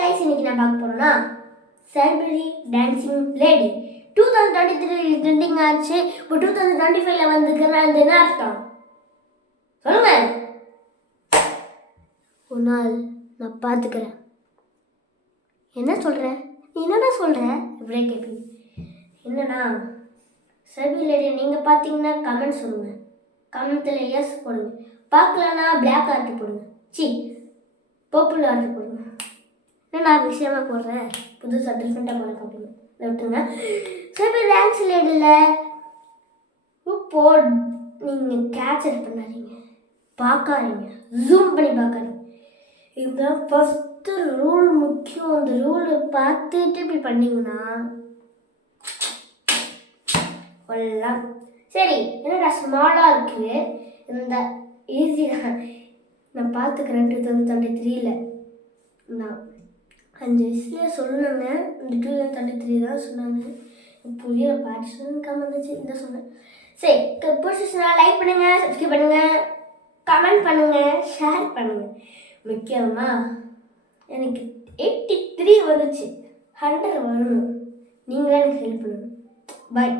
Guys, இன்னைக்கு நான் பார்க்க போறேன்னா சர்பரி டான்சிங் லேடி 2023 ட்ரெண்டிங் ஆச்சு. இப்போ 2025ல வந்துக்கிறேன். அது என்ன அர்த்தம் சொல்லுங்க? ஒரு நாள் நான் பார்த்துக்கிறேன். என்ன சொல்கிறேன்? நீ என்னடா சொல்கிற இப்படியே கேட்பீங்க. என்னன்னா சர்பரி லேடி நீங்கள் பார்த்தீங்கன்னா கமெண்ட் சொல்லுங்கள். கமெண்ட்டில் எஸ் போடுங்க. பார்க்கலன்னா பிளாக் ஆர்ட் போடுங்க. பர்பிள் ஆர்ட் போடுங்க. என்ன நான் விஷயமா போடுறேன், புதுசாக டிஃப்ரெண்ட்டாக போட பார்ப்பீங்க. விட்டுருங்க. சர்பரி டான்ஸ் லேடியில் இப்போ நீங்கள் கேப்சர் பண்ணாதீங்க, பார்க்காதீங்க, ஜூம் பண்ணி பார்க்காதீங்க. இதுதான் ஃபஸ்ட்டு ரூல் முக்கியம். அந்த ரூலை பார்த்துட்டு இப்படி பண்ணிங்கன்னா கொள்ளலாம். சரி, என்னடா ஸ்மாலாக இருக்குது, இந்த ஈஸி தான், நான் பார்த்துக்கிறேன். 2023ல் நான் 5 வயசுலேயே சொல்லணுங்க. இந்த 2023 தான் சொன்னாங்க. புதிய பார்ட்டிஷன் வந்துச்சு இந்த சொன்னேன். சரி, பிடிச்சிச்சுன்னா லைக் பண்ணுங்கள், சப்ஸ்கிரைப் பண்ணுங்கள், கமெண்ட் பண்ணுங்கள், ஷேர் பண்ணுங்கள். முக்கியமாக எனக்கு 83 வந்துச்சு, 100 வரணும். நீங்களே எனக்கு ஹெல்ப் பண்ணணும். பாய்.